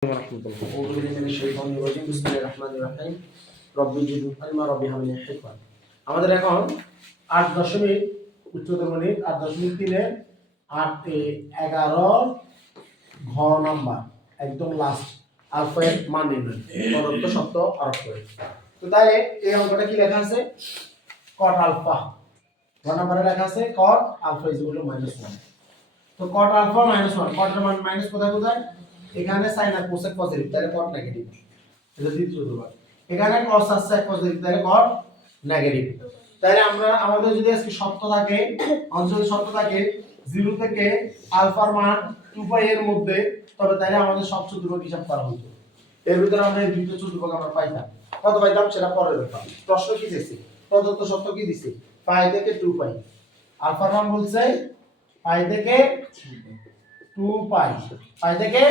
রহমতুল্লাহ أعوذ بالله من الشيطان الرجيم بسم الله الرحمن الرحيم رب زدني علما رب هب لي حكمة আমাদের এখন আট দশমিক উচ্চতর গণিত আট দশমিক তিনে আট এ, এগারো ঘ নাম্বার একদম লাস্ট আলফায়ের মান নির্ণয় প্রদত্ত শব্দ আরোপ করে তো তাহলে এই অঙ্কটা কি লেখা আছে কট আলফা ঘ নাম্বারে লেখা আছে cot alpha is equal to minus one তো কট আলফা মাইনাস ওয়ান কটের মান মাইনাস কোথায় কোথায় এখানে সাইন আর কোসেক পজিটিভ তাহলে কট নেগেটিভ এটা দ্বিতীয় দুবার। এখানে আর sec পজিটিভ তাহলে কট নেগেটিভ তাহলে আমরা, আমাদের যদি আজকে সত্য থাকে অঞ্চল সত্য থাকে 0 থেকে আলফার মান 2 পাই এর মধ্যে, তবে তাহলে আমাদের সব চতুর্ভাগ হিসাব করা হতো। এর ভিতরে আমরা এই দুটো চতুর্ভাগ আমরা পাইতাম। কত পাইতাম? সেটা পরের দেখতাম প্রশ্ন কি দিয়েছে প্রদত্ত সত্য কি দিছে? পাই থেকে 2 পাই আলফার মান বলছে পাই থেকে 2 পাই পাই থেকে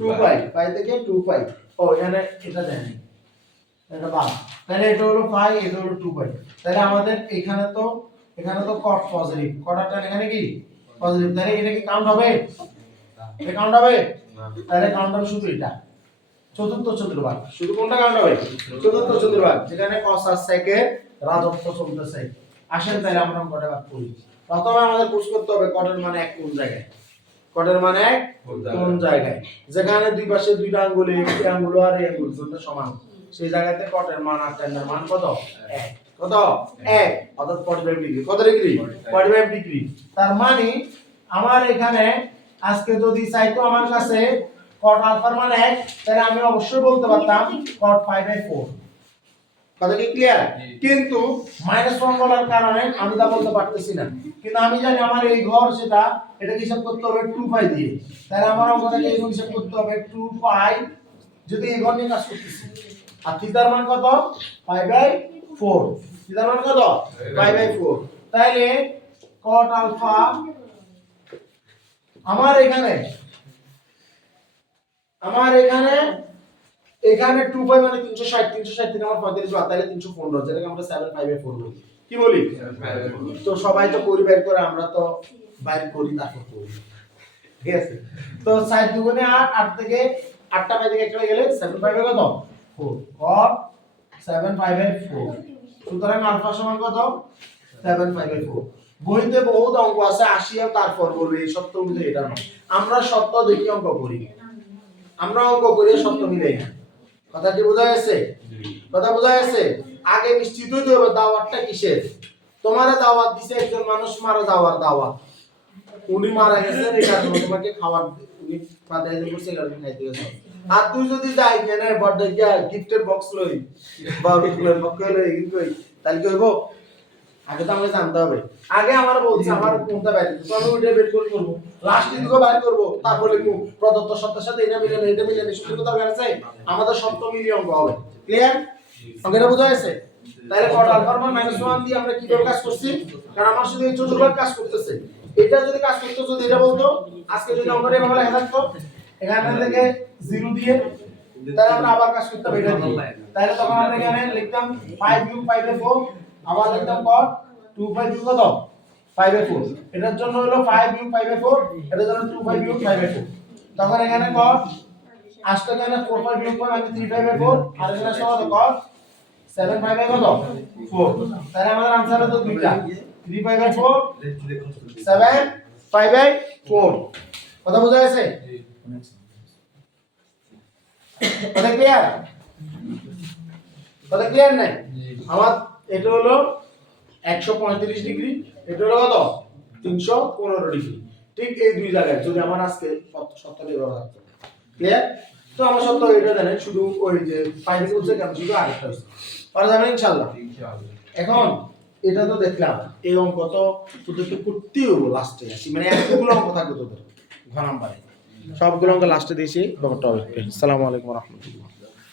2 পাই পাই থেকে 2 পাই ও এখানে এটা দেয়নি এটা বাদ। তাহলে এটা হলো পাই এটা হলো 2 পাই তাহলে আমাদের এখানে তো এখানে তো কট পজিটিভ কটাটা এখানে কি? পজিটিভ তাহলে এটা কি কাউন্ট হবে? এটা কাউন্ট হবে? তাহলে কাউন্ট হবে শুধু এটা। চতুর্থ চতুর্ভাগ। শুধু কোনটা কাউন্ট হবে? চতুর্থ চতুর্ভাগ। যেখানে sec এর রাজত্ব চলতেছে। আসেন তাহলে আমরা ভাগ করি। প্রথমে আমাদের পুশ করতে হবে কটের মানে এক কোন জায়গায়। কটের মানে কোন জায়গায়? যেখানে দুই পাশে দুইটা আঙ্গুলে একটি আঙ্গুল আর এই আঙ্গুল দুটো সমান। সেই জায়গাতে কটের মান আর টেনের মান কত? এক। কত? এক। অর্থাৎ 45 ডিগ্রি। কত ডিগ্রি? 45 ডিগ্রি। তার মানে আমার এখানে আজকে যদি চাইতো আমার কাছে কট আলফার মান এক তাহলে আমি অবশ্যই বলতে পারতাম কট 5 বাই 4 কথা কি ক্লিয়ার কিন্তু মাইনাস ওয়ান বলার কারণে আমি তা বলতে পারতেছি না। কিন্তু আমি জানি আমার এই ঘর সেটা এটাকে হিসাব করতে হবে টু পাই দিয়ে। তাহলে আমার অঙ্কটাকে এইভাবে হিসাব করতে হবে টু পাই যদি এই ঘর নিয়ে কাজ করতেছি। আর থিটার মান কত? পাই বাই ফোর থিটার মান কত? পাই বাই ফোর তাহলে কট আলফা আমার এখানে আমার এখানে এখানে 2 পাই মানে 360 360 থেকে আমার 35 বাদ তাহলে 315 যেটাকে আমরা 7 5 এ 4 বলি। কি বলি? তো সবাই তো করি বাইর করে, আমরা তো বাইর করি, তারপর করি। ঠিক আছে? তো 7 দুগুণে 8 8 থেকে 8টা পাই থেকে একটা গেলে 7 5 এ কত? 4 কট 7 5 এ 4 সুতরাং আলফা সমান কত? 7 5 এ 4 বইতে বহুত অঙ্ক আছে আসিয়া তারপর বলবে, এই এটা নয়। আমরা সত্য দেখি অঙ্ক করি। আমরা অঙ্ক করে সত্য মিলাই না। কথা কি বোঝা গেছে? কথা বোঝা গেছে? আগে নিশ্চিত হইতে হবে দাওয়াতটা কিসের? তোমার দাওয়াত দিছে একজন মানুষ মারা যাওয়ার দাওয়াত। উনি মারা গেছেন কারণে তোমাকে খাবার উনি পাতে এসে বসে গেলেন খাইতে গেছে আর তুই যদি যাই কেন বার্থডে গিয়া গিফটের বক্স লই বা ফুলের বক্স লই কিন্তু তাহলে কি হইব? আগে তো আমাকে জানতে হবে। আগে আমার বলছে, আমার কোনটা বাইরে তো আমি ওইটা বের করে করব লাস্ট দিকে বাইর করব। তারপরে লিখব প্রদত্ত সত্যের সাথে এটা মিলে এটা মিলে না শুধু কথা আছে আমাদের সত্য মিলিয়ে অঙ্ক হবে। ক্লিয়ার অঙ্কটা বোঝা গেছে? তাহলে কট আলফা মান মাইনাস ওয়ান দিয়ে আমরা কীভাবে কাজ করছি? কারণ আমার শুধু এই চতুর্ভাগ কাজ করতেছে। এটা যদি কাজ করতো, যদি এটা বলতো, আজকে যদি অঙ্কটা এভাবে লেখা থাকতো, এখান থেকে জিরো দিয়ে তাহলে আমরা আবার কাজ এটা দিয়ে। তাহলে তখন আমরা এখানে লিখতাম 5 ইউ 5 এর 4 আবার লিখলাম কর। টু বাই 2 কত? ফাইভ বাই ফোর এটার জন্য হলো five you five by four এটার জন্য টু ফাইভ 2 ফাইভ বাই 4 তখন এখানে কর। আসলে এখানে ফোর ফাইভ 2 কর আমি থ্রি ফাইভ বাই ফোর আর এখানে আসতে কর। 7 সেভেন ফাইভ কত? ফোর তাহলে আমাদের আনসার হলো দুইটা। Three five by four seven five by four কথা বোঝা গেছে? কথা ক্লিয়ার কথা ক্লিয়ার নাই? আমার এটা হলো একশো পঁয়ত্রিশ ডিগ্রি, এটা হলো কত? তিনশো পনেরো ডিগ্রি। ঠিক এই দুই জায়গায়, যদি আমার আজকে সত্তর ব্যবহার থাকতো ক্লিয়ার তো আমার সত্য এটা জানেন, শুধু ওই যে পাইনি বলছে কেন শুধু আরেকটা হচ্ছে পারা যাবে ইনশাল্লাহ এখন এটা তো দেখলাম, এই অঙ্ক তো তোদেরকে করতেই হব লাস্টে আসি। মানে এতগুলো অঙ্ক থাকবে তোদের, ঘ নাম্বারে সবগুলো অঙ্ক লাস্টে দিয়েছি হবে আসসালামু রহমতুল্লাহ।